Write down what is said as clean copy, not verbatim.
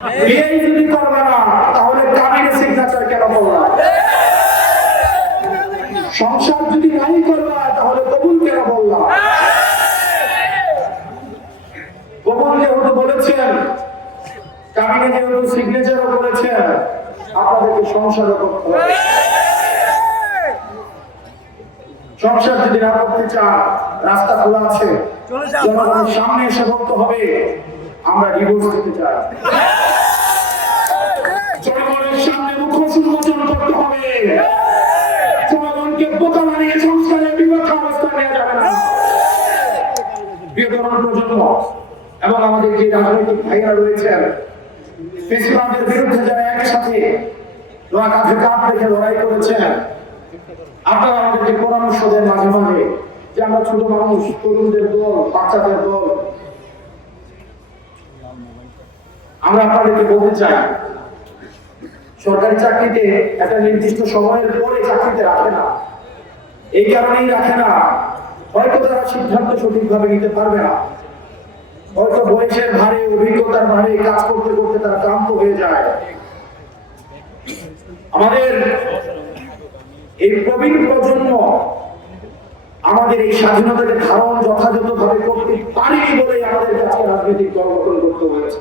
বিয়ে যদি করবে না তাহলে কাবিনে সিগনেচার কেন করবা? সংসার যদি নাই করবা তাহলে কবুল কেন বললা? কবুল যেহেতু বলেছেন, কাবিনে যেহেতু সিগনেচারও করেছেন, আপনাদেরকে সংসারও করতে হবে। সংসার যদি না করতে চান, রাস্তা খোলা আছে, জনগণের সামনে এসে বলতে হবে আমরা ডিভোর্স দিতে চাই। জনগণের সামনে মুখোশ উন্মোচন করতে হবে। জনগণকে বোকা বানিয়ে সংস্কারের বিপক্ষে অবস্থান নেওয়া যাবে না। প্রিয় তরুণ প্রজন্ম এবং আমাদের যে রাজনৈতিক ভাইরা রয়েছেন, ফেসিবাদের বিরুদ্ধে যারা একসাথে কাঁধে কাঁধ রেখে লড়াই করেছেন, আপনারা আমাদেরকে পরামর্শ দেন মাঝে মাঝে যে আমরা ছোট মানুষ, তরুণদের দল, বাচ্চাদের দল, আমরা আপনাদেরকে বলতে চাই সরকারি চাকরিতে একটা নির্দিষ্ট সময়ের পরে চাকরিতে রাখে না। এই কারণেই রাখে না, হয়তো তারা সিদ্ধান্ত সঠিকভাবে নিতে পারবে না, হয়তো বয়সের ভারে, অভিজ্ঞতার ভারে কাজ করতে করতে তারা ক্লান্ত হয়ে যায়। আমাদের এই প্রবীণ প্রজন্ম আমাদের এই স্বাধীনতাকে ধারণ যথাযথভাবে করতে পারেনি বলেই আমাদের কাছে রাজনৈতিক দল গঠন করতে হয়েছে।